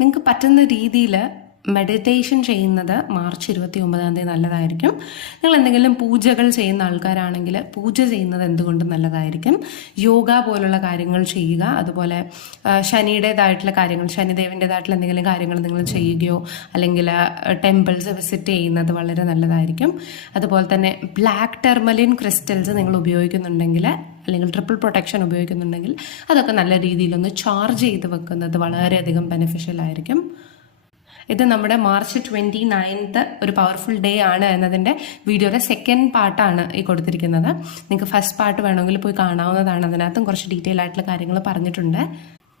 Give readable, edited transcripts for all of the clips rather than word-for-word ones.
നിങ്ങൾക്ക് പറ്റുന്ന രീതിയിൽ മെഡിറ്റേഷൻ ചെയ്യുന്നത് മാർച്ച് 29 നല്ലതായിരിക്കും. നിങ്ങൾ എന്തെങ്കിലും പൂജകൾ ചെയ്യുന്ന ആൾക്കാരാണെങ്കിൽ പൂജ ചെയ്യുന്നത് എന്തുകൊണ്ടും നല്ലതായിരിക്കും. യോഗ പോലുള്ള കാര്യങ്ങൾ ചെയ്യുക. അതുപോലെ ശനിയുടേതായിട്ടുള്ള കാര്യങ്ങൾ, ശനിദേവൻ്റെതായിട്ടുള്ള എന്തെങ്കിലും കാര്യങ്ങൾ നിങ്ങൾ ചെയ്യുകയോ അല്ലെങ്കിൽ ടെമ്പിൾസ് വിസിറ്റ് ചെയ്യുന്നത് വളരെ നല്ലതായിരിക്കും. അതുപോലെ തന്നെ ബ്ലാക്ക് ടെർമലിൻ ക്രിസ്റ്റൽസ് നിങ്ങൾ ഉപയോഗിക്കുന്നുണ്ടെങ്കിൽ അല്ലെങ്കിൽ ട്രിപ്പിൾ പ്രൊട്ടക്ഷൻ ഉപയോഗിക്കുന്നുണ്ടെങ്കിൽ അതൊക്കെ നല്ല രീതിയിലൊന്ന് ചാർജ് ചെയ്ത് വെക്കുന്നത് വളരെയധികം ബെനിഫിഷ്യൽ ആയിരിക്കും. ഇത് നമ്മുടെ മാർച്ച് 29 ഒരു പവർഫുൾ ഡേ ആണ് എന്നതിൻ്റെ വീഡിയോയുടെ സെക്കൻഡ് പാർട്ടാണ് ഈ കൊടുത്തിരിക്കുന്നത്. നിങ്ങൾക്ക് ഫസ്റ്റ് പാർട്ട് വേണമെങ്കിൽ പോയി കാണാവുന്നതാണ്. അതിനകത്തും കുറച്ച് ഡീറ്റെയിൽ ആയിട്ടുള്ള കാര്യങ്ങൾ പറഞ്ഞിട്ടുണ്ട്.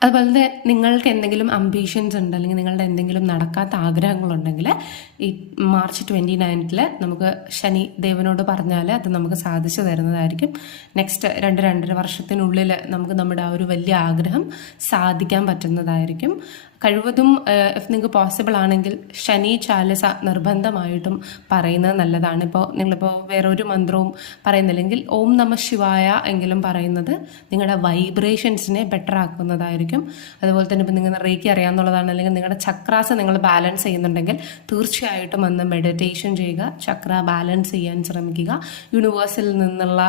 അതുപോലെ തന്നെ നിങ്ങൾക്ക് എന്തെങ്കിലും അംബീഷൻസ് ഉണ്ട് അല്ലെങ്കിൽ നിങ്ങളുടെ എന്തെങ്കിലും നടക്കാത്ത ആഗ്രഹങ്ങളുണ്ടെങ്കിൽ ഈ മാർച്ച് 29 നമുക്ക് ശനി ദേവനോട് പറഞ്ഞാൽ അത് നമുക്ക് സാധിച്ചു തരുന്നതായിരിക്കും. നെക്സ്റ്റ് 2-2.5 വർഷത്തിനുള്ളിൽ നമുക്ക് നമ്മുടെ ആ ഒരു വലിയ ആഗ്രഹം സാധിക്കാൻ പറ്റുന്നതായിരിക്കും. കഴിവതും നിങ്ങൾക്ക് പോസിബിൾ ആണെങ്കിൽ ശനി ചാലിസ നിർബന്ധമായിട്ടും പറയുന്നത് നല്ലതാണ്. ഇപ്പോൾ നിങ്ങളിപ്പോൾ വേറൊരു മന്ത്രവും പറയുന്നില്ലെങ്കിൽ ഓം നമ ശിവായ എങ്കിലും പറയുന്നത് നിങ്ങളുടെ വൈബ്രേഷൻസിനെ ബെറ്റർ ആക്കുന്നതായിരിക്കും. അതുപോലെ തന്നെ ഇപ്പോൾ നിങ്ങൾ റേക്കി അറിയാമെന്നുള്ളതാണ്, അല്ലെങ്കിൽ നിങ്ങളുടെ ചക്രാസ് നിങ്ങൾ ബാലൻസ് ചെയ്യുന്നുണ്ടെങ്കിൽ തീർച്ചയായിട്ടും അന്ന് മെഡിറ്റേഷൻ ചെയ്യുക, ചക്ര ബാലൻസ് ചെയ്യാൻ ശ്രമിക്കുക. യൂണിവേഴ്സിൽ നിന്നുള്ള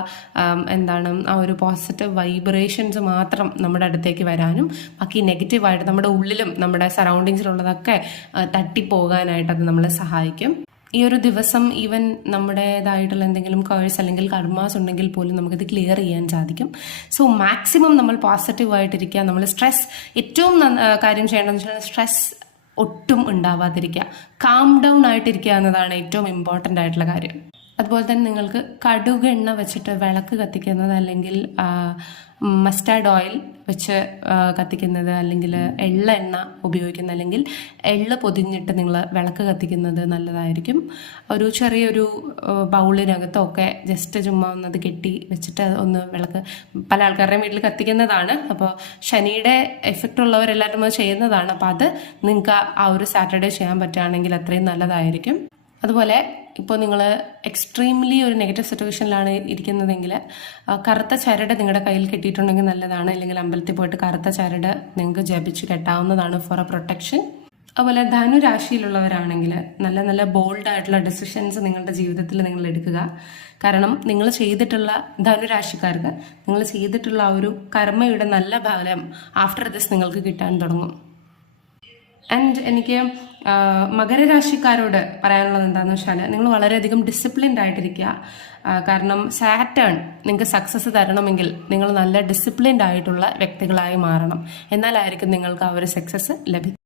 ആ ഒരു പോസിറ്റീവ് വൈബ്രേഷൻസ് മാത്രം നമ്മുടെ അടുത്തേക്ക് വരാനും ബാക്കി നെഗറ്റീവായിട്ട് നമ്മുടെ ഉള്ളിലും നമ്മുടെ സറൗണ്ടിങ്സിലുള്ളതൊക്കെ തട്ടിപ്പോകാനായിട്ട് അത് നമ്മളെ സഹായിക്കും. ഈ ഒരു ദിവസം ഈവൻ നമ്മുടേതായിട്ടുള്ള എന്തെങ്കിലും കേഴ്സ് അല്ലെങ്കിൽ കർമാസ് ഉണ്ടെങ്കിൽ പോലും നമുക്കിത് ക്ലിയർ ചെയ്യാൻ സാധിക്കും. സോ മാക്സിമം നമ്മൾ പോസിറ്റീവായിട്ടിരിക്കുക. നമ്മൾ സ്ട്രെസ് ഏറ്റവും കാര്യം ചെയ്യേണ്ടതെന്ന് വെച്ചാൽ സ്ട്രെസ് ഒട്ടും ഉണ്ടാവാതിരിക്കുക, കാം ഡൗൺ ആയിട്ടിരിക്കുക എന്നതാണ് ഏറ്റവും ഇമ്പോർട്ടൻ്റ് ആയിട്ടുള്ള കാര്യം. അതുപോലെ തന്നെ നിങ്ങൾക്ക് കടുകെണ്ണ വെച്ചിട്ട് വിളക്ക് കത്തിക്കുന്നത്, അല്ലെങ്കിൽ മസ്റ്റാർഡ് ഓയിൽ വെച്ച് കത്തിക്കുന്നത്, അല്ലെങ്കിൽ എള്ളെണ്ണ ഉപയോഗിക്കുന്നത്, അല്ലെങ്കിൽ എള്ള് പൊതിഞ്ഞിട്ട് നിങ്ങൾ വിളക്ക് കത്തിക്കുന്നത് നല്ലതായിരിക്കും. ഒരു ചെറിയൊരു ബൗളിനകത്തൊക്കെ ജസ്റ്റ് ചുമ്മാ ഒന്നത് കെട്ടി വെച്ചിട്ട് ഒന്ന് വിളക്ക് പല ആൾക്കാരുടെയും വീട്ടിൽ കത്തിക്കുന്നതാണ്. അപ്പോൾ ശനിയുടെ എഫക്റ്റ് ഉള്ളവരെല്ലാവരും അത് ചെയ്യുന്നതാണ്. അപ്പോൾ അത് നിങ്ങൾക്ക് ആ ഒരു സാറ്റർഡേ ചെയ്യാൻ പറ്റുകയാണെങ്കിൽ അത്രയും നല്ലതായിരിക്കും. അതുപോലെ ഇപ്പോൾ നിങ്ങൾ എക്സ്ട്രീംലി ഒരു നെഗറ്റീവ് സിറ്റുവേഷനിലാണ് ഇരിക്കുന്നതെങ്കിൽ കറുത്ത ചരട് നിങ്ങളുടെ കയ്യിൽ കെട്ടിയിട്ടുണ്ടെങ്കിൽ നല്ലതാണ്. അല്ലെങ്കിൽ അമ്പലത്തിൽ പോയിട്ട് കറുത്ത ചരട് നിങ്ങൾക്ക് ജപിച്ച് കെട്ടാവുന്നതാണ് ഫോർ എ പ്രൊട്ടക്ഷൻ. അതുപോലെ ധനുരാശിയിലുള്ളവരാണെങ്കിൽ നല്ല നല്ല ബോൾഡായിട്ടുള്ള ഡിസിഷൻസ് നിങ്ങളുടെ ജീവിതത്തിൽ നിങ്ങൾ എടുക്കുക. കാരണം നിങ്ങൾ ചെയ്തിട്ടുള്ള ധനുരാശിക്കാർക്ക് നിങ്ങൾ ചെയ്തിട്ടുള്ള ആ ഒരു കർമ്മയുടെ നല്ല ഫലം ആഫ്റ്റർ ദിസ് നിങ്ങൾക്ക് കിട്ടാൻ തുടങ്ങും. ആൻഡ് എനിക്ക് മകരരാശിക്കാരോട് പറയാനുള്ളത് എന്താണെന്ന് വെച്ചാൽ നിങ്ങൾ വളരെയധികം ഡിസിപ്ലിൻഡ് ആയിട്ടിരിക്കുക. കാരണം സാറ്റേൺ നിങ്ങൾക്ക് സക്സസ് തരണമെങ്കിൽ നിങ്ങൾ നല്ല ഡിസിപ്ലിൻഡ് ആയിട്ടുള്ള വ്യക്തികളായി മാറണം. എന്നാലായിരിക്കും നിങ്ങൾക്ക് ആ ഒരു സക്സസ് ലഭിക്കുക.